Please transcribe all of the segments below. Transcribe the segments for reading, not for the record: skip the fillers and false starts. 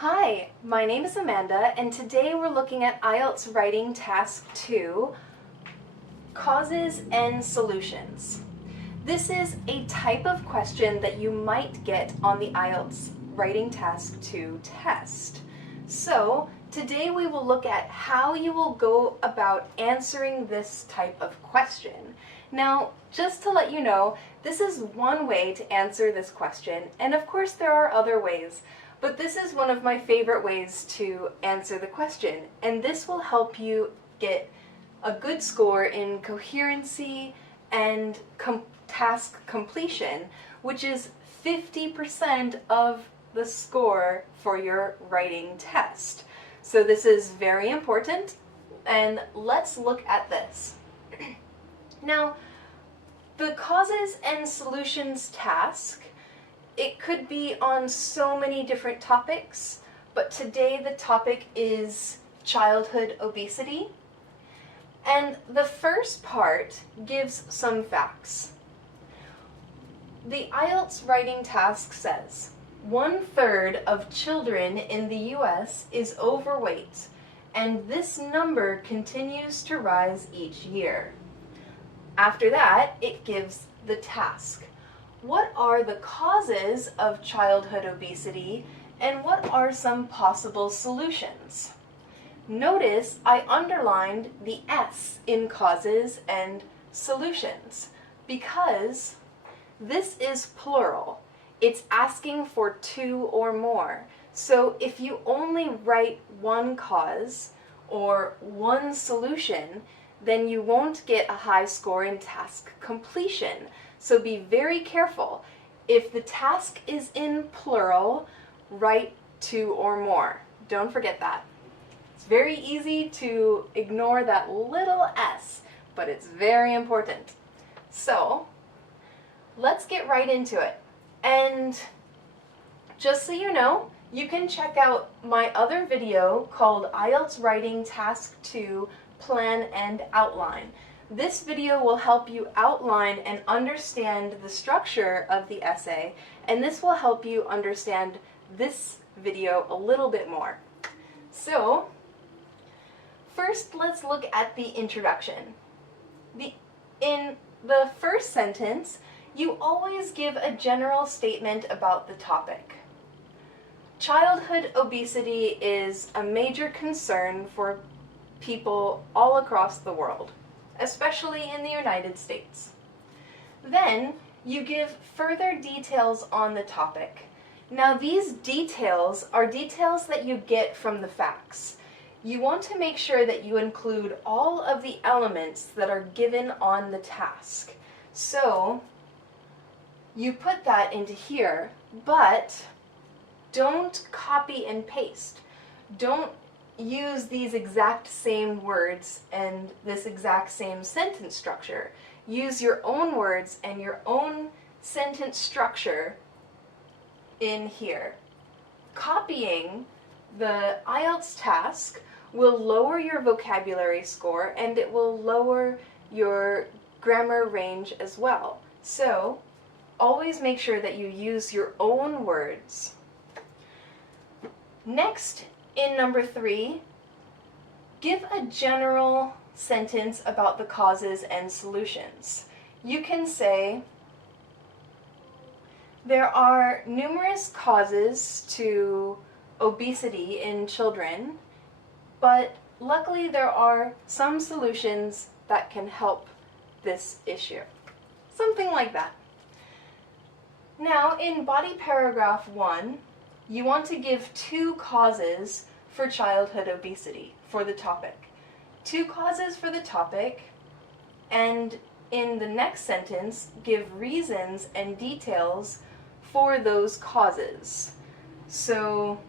Hi, my name is Amanda, and today we're looking at IELTS Writing Task 2, Causes and Solutions. This is a type of question that you might get on the IELTS Writing Task 2 test. So, today we will look at how you will go about answering this type of question. Now, just to let you know, this is one way to answer this question, and of course there are other ways. But this is one of my favorite ways to answer the question, and this will help you get a good score in coherency and task completion, which is 50% of the score for your writing test. So this is very important, and let's look at this. Now, the causes and solutions task, it could be on so many different topics, but today the topic is childhood obesity. And the first part gives some facts. The IELTS writing task says, 1/3 of children in the US is overweight, and this number continues to rise each year. After that, it gives the task. What are the causes of childhood obesity, and what are some possible solutions? Notice I underlined the S in causes and solutions because this is plural. It's asking for two or more. So if you only write one cause or one solution, then you won't get a high score in task completion. So be very careful. If the task is in plural, write two or more. Don't forget that. It's very easy to ignore that little s, but it's very important. So let's get right into it. And just so you know, you can check out my other video called IELTS Writing Task 2 Plan and Outline. This video will help you outline and understand the structure of the essay, and this will help you understand this video a little bit more. So, first let's look at the introduction. In the first sentence, you always give a general statement about the topic. Childhood obesity is a major concern for people all across the world, especially in the United States. Then you give further details on the topic. Now these details are details that you get from the facts. You want to make sure that you include all of the elements that are given on the task. So you put that into here, but don't copy and paste. Don't use these exact same words and this exact same sentence structure. Use your own words and your own sentence structure in here. Copying the IELTS task will lower your vocabulary score and it will lower your grammar range as well. So always make sure that you use your own words. Next, in number 3, give a general sentence about the causes and solutions. You can say, there are numerous causes to obesity in children, but luckily there are some solutions that can help this issue. Something like that. Now, in body paragraph 1, you want to give 2 causes for childhood obesity for the topic. 2 causes for the topic, and in the next sentence, give reasons and details for those causes. So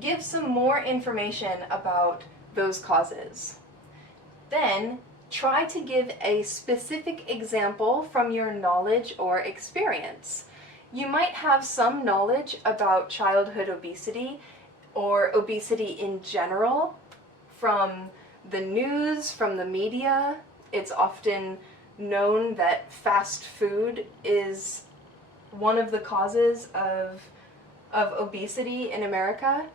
give some more information about those causes. Then try to give a specific example from your knowledge or experience. You might have some knowledge about childhood obesity or obesity in general from the news, from the media. It's often known that fast food is one of the causes of of obesity in America.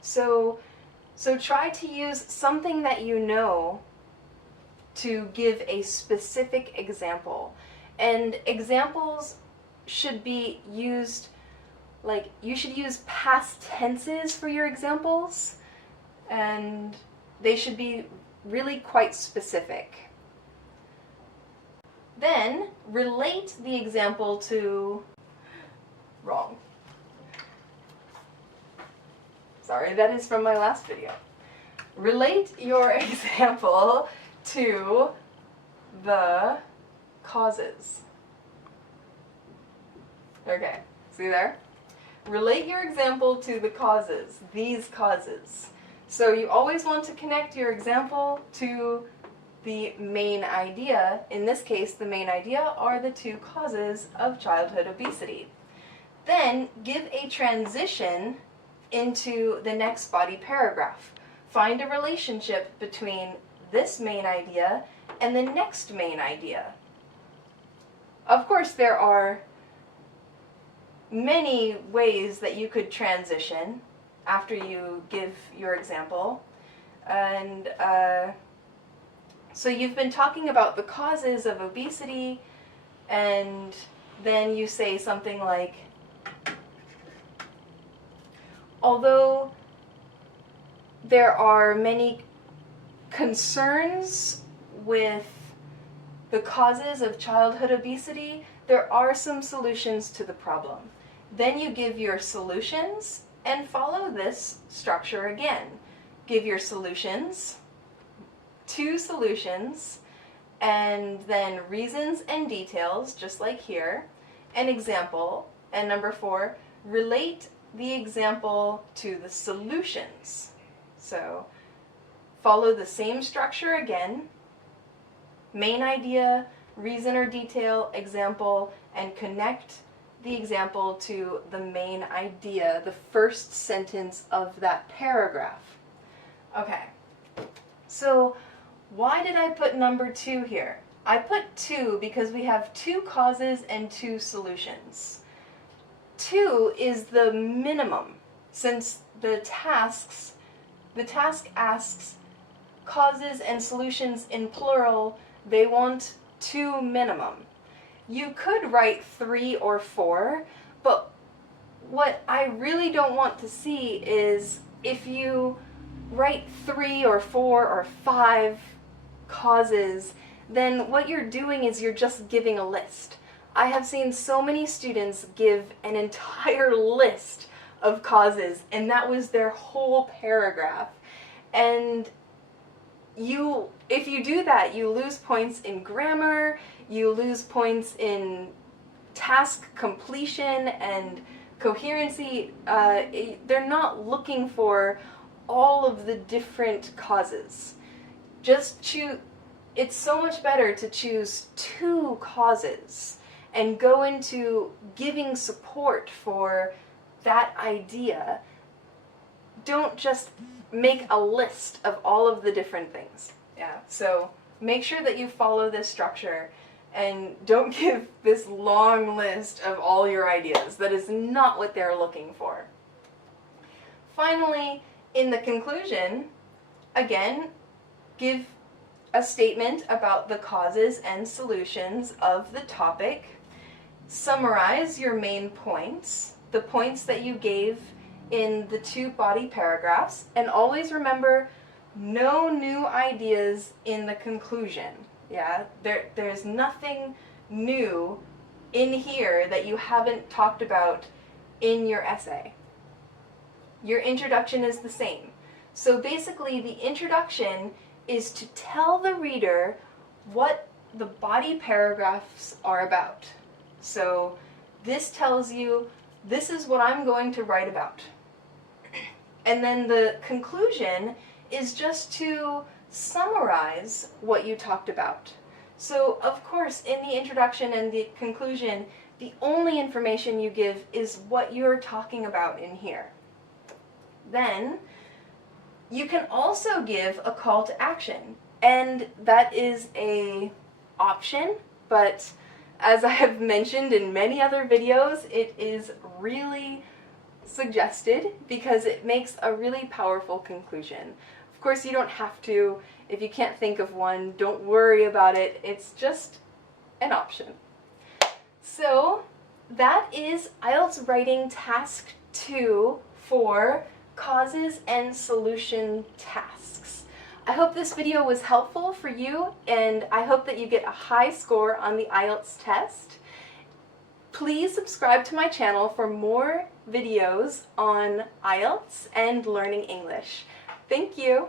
So try to use something that you know to give a specific example. And examples should be used, like, you should use past tenses for your examples, and they should be really quite specific. Then relate the example to, wrong. Sorry, that is from my last video. Relate your example to the causes. Okay, see there? Relate your example to the causes, these causes. So you always want to connect your example to the main idea. In this case, the main idea are the two causes of childhood obesity. Then give a transition into the next body paragraph. Find a relationship between this main idea and the next main idea. Of course, there are many ways that you could transition after you give your example. And so you've been talking about the causes of obesity, and then you say something like, although there are many concerns with the causes of childhood obesity, there are some solutions to the problem. Then you give your solutions and follow this structure again. Give your solutions, two solutions, and then reasons and details, just like here, an example, and number 4, relate the example to the solutions. So follow the same structure again, main idea, reason or detail, example, and connect the example to the main idea, the first sentence of that paragraph. Okay, so why did I put number 2 here? I put 2 because we have 2 causes and 2 solutions. 2 is the minimum, since the task asks causes and solutions in plural. They want 2 minimum. You could write 3 or 4, but what I really don't want to see is if you write 3 or 4 or 5 causes, then what you're doing is you're just giving a list. I have seen so many students give an entire list of causes, and that was their whole paragraph. And if you do that, you lose points in grammar, you lose points in task completion and coherency. They're not looking for all of the different causes. Just choose. It's so much better to choose 2 causes and go into giving support for that idea. Don't just make a list of all of the different things. Yeah, so make sure that you follow this structure and don't give this long list of all your ideas. That is not what they're looking for. Finally, in the conclusion, again, give a statement about the causes and solutions of the topic. Summarize your main points, the points that you gave in the 2 body paragraphs, and always remember, no new ideas in the conclusion. Yeah, there's nothing new in here that you haven't talked about in your essay. Your introduction is the same. So basically, the introduction is to tell the reader what the body paragraphs are about. So this tells you, this is what I'm going to write about. And then the conclusion is just to summarize what you talked about. So of course, in the introduction and the conclusion, the only information you give is what you're talking about in here. Then you can also give a call to action, and that is an option, but as I have mentioned in many other videos, it is really suggested because it makes a really powerful conclusion. Of course, you don't have to. If you can't think of one, don't worry about it. It's just an option. So that is IELTS Writing Task 2 for causes and solution tasks. I hope this video was helpful for you, and I hope that you get a high score on the IELTS test. Please subscribe to my channel for more videos on IELTS and learning English. Thank you.